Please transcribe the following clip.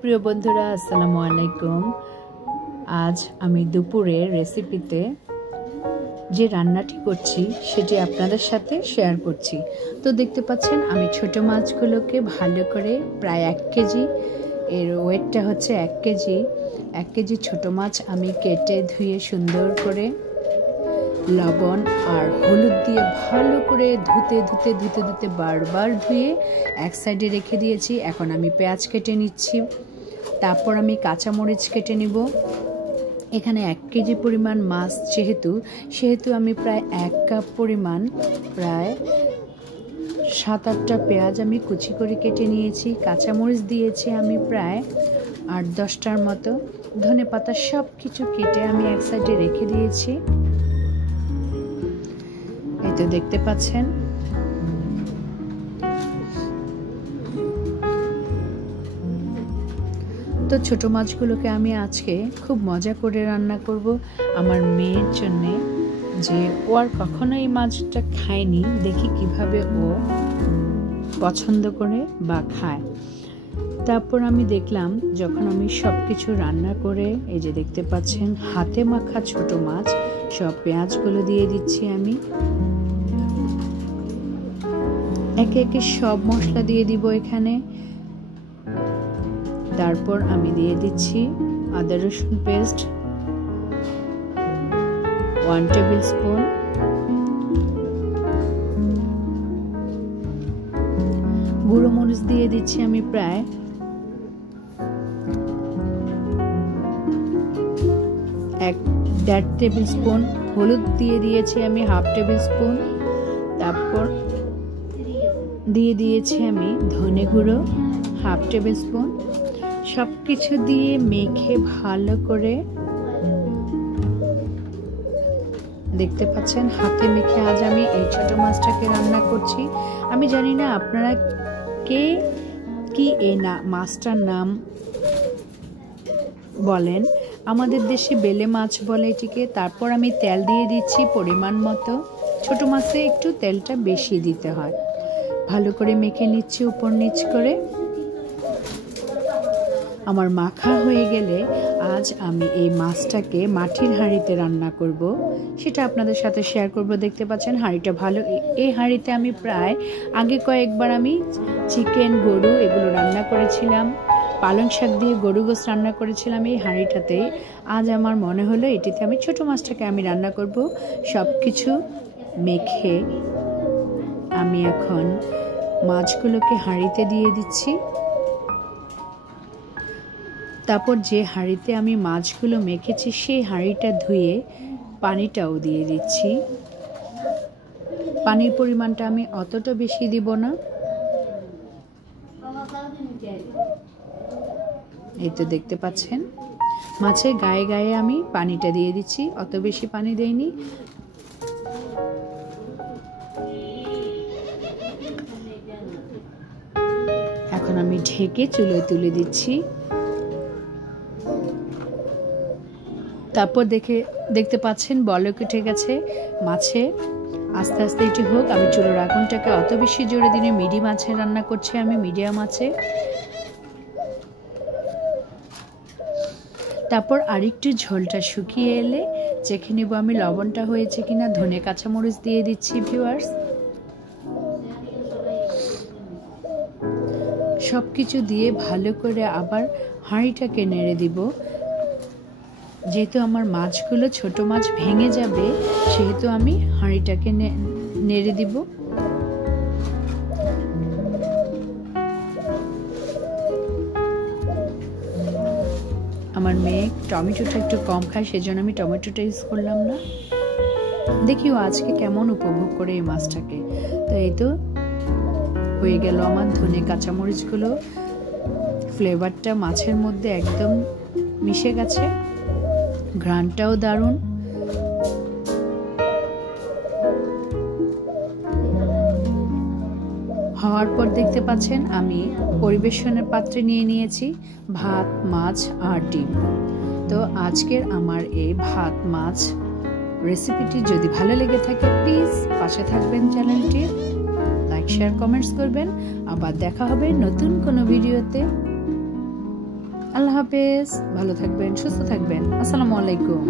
প্রিয় বন্ধুরা, আসসালামু আলাইকুম। আজ আমি দুপুরে রেসিপিতে যে রান্নাটি করছি সেটি আপনাদের সাথে শেয়ার করছি। তো দেখতে পাচ্ছেন আমি ছোট মাছগুলোকে ভালো করে প্রায় 1 কেজি, এর ওয়েটটা হচ্ছে 1 কেজি। 1 কেজি ছোট মাছ আমি কেটে ধুয়ে সুন্দর করে লবণ আর হলুদ দিয়ে ভালো করে ধুতে বারবার ধুয়ে এক সাইডে রেখে দিয়েছি। এখন আমি পেঁয়াজ কেটে নিচ্ছি, তারপর আমি কাঁচামরিচ কেটে নিব। এখানে 1 কেজি পরিমাণ মাছ সেহেতু আমি প্রায় 1 কাপ পরিমাণ প্রায় 7-8টা পেঁয়াজ আমি কুচি করে কেটে নিয়েছি। কাঁচামরিচ দিয়েছি আমি প্রায় 8-10টার মতো। ধনেপাতা সব কিছু কেটে আমি এক সাইডে রেখে দিয়েছি। এই তো দেখতে পাচ্ছেন। তো ছোট মাছগুলোকে আমি আজকে খুব মজা করে রান্না করব আমার মেয়ের জন্যে, যে ও আর কখনো এই মাছটা খায়নি, দেখি কিভাবে ও পছন্দ করে বা খায়। তারপর আমি দেখলাম যখন আমি সব কিছু রান্না করে, এই যে দেখতে পাচ্ছেন হাতে মাখা ছোট মাছ, সব পেঁয়াজগুলো দিয়ে দিচ্ছি আমি। একে একে সব মশলা দিয়ে দিব এখানে। তারপর আমি দিয়ে দিচ্ছি আদা রসুন পেস্ট 1 টেবিল স্পুন, গুঁড়ো মরিচ দিয়ে দিচ্ছি আমি প্রায় 1.5 টেবিল স্পুন, হলুদ দিয়ে দিয়েছি আমি 1/2 টেবিল স্পুন, তারপর দিয়ে দিয়েছি আমি ধনে গুঁড়ো 1/2 টেবিল স্পুন। সব কিছু দিয়ে মেখে ভালো করে, দেখতে পাচ্ছেন হাতে মেখে আজ আমি এই ছোট মাছটাকে রান্না করছি। আমি জানি না আপনারা কে কি এই মাছটার নাম বলেন। আমাদের দেশে বেলে মাছ বলে এটিকে। তারপর আমি তেল দিয়ে দিচ্ছি পরিমাণ মতো। ছোট মাছে একটু তেলটা বেশি দিতে হয়। ভালো করে মেখে নিচ্ছি উপর নিচ করে। আমার মাখা হয়ে গেলে আজ আমি এই মাছটাকে মাটির হাঁড়িতে রান্না করব, সেটা আপনাদের সাথে শেয়ার করব। দেখতে পাচ্ছেন হাঁড়িটা ভালো। এই হাঁড়িতে আমি প্রায় আগে কয়েকবার আমি চিকেন, গরু এগুলো রান্না করেছিলাম, পালং শাক দিয়ে গরু গোশ রান্না করেছিলাম এই হাঁড়িটাতে। আজ আমার মনে হলো এটিতে আমি ছোট মাছটাকে আমি রান্না করব। সব কিছু মেখে আমি এখন মাছগুলোকে হাঁড়িতে দিয়ে দিচ্ছি। তারপর যে হাঁড়িতে আমি মাছগুলো মেখেছি সেই হাঁড়িটা ধুয়ে পানিটাও দিয়ে দিচ্ছি। পানির পরিমাণটা আমি অতটা বেশি দিব না। এই তো দেখতে পাচ্ছেন মাছের গায়ে গায়ে আমি পানিটা দিয়ে দিচ্ছি, অত বেশি পানি দেইনি। এখন আমি ঢেকে চুলোয় তুলে দিচ্ছি। তারপর দেখতে পাচ্ছেন বলক উঠে গেছে মাছে। আস্তে আস্তে এটি হোক। আমি চুলোর আগুনটাকে অত বেশি জোরে দিনে মিডিয়াম আঁচে রান্না করছি আমি, মিডিয়াম আঁচে। তারপর আরেকটু ঝোলটা শুকিয়ে এলে চেখে নেব আমি লবণটা হয়েছে কিনা। ধনে কাঁচামরিচ দিয়ে দিচ্ছি ভিউয়ার্স। সব কিছু দিয়ে ভালো করে আবার হাঁড়িটাকে নেড়ে দিব। যেহেতু আমার মাছগুলো ছোট মাছ ভেঙে যাবে, সেহেতু আমি হাঁড়িটাকে নেড়ে দিব। আমার মেয়ে টমেটোটা একটু কম খায়, সেজন্য আমি টমেটোটা ইউজ করলাম না। দেখিও আজকে কেমন উপভোগ করে এই মাছটাকে। তো এই তো হয়ে গেল আমার ধনে কাঁচামরিচগুলো। ফ্লেভারটা মাছের মধ্যে একদম মিশে গেছে, ঘ্রাণটাও দারুণ। হওয়ার পর দেখতে পাচ্ছেন আমি পরিবেশনের পাত্রে নিয়ে নিয়েছি ভাত, মাছ আর ডিম। তো আজকের আমার এই ভাত মাছ রেসিপিটি যদি ভালো লেগে থাকে প্লিজ পাশে থাকবেন, চ্যানেলটি লাইক, শেয়ার, কমেন্টস করবেন। আবার দেখা হবে নতুন কোনো ভিডিওতে। আল্লাহ হাফেজ, ভালো থাকবেন, সুস্থ থাকবেন। আসসালামু আলাইকুম।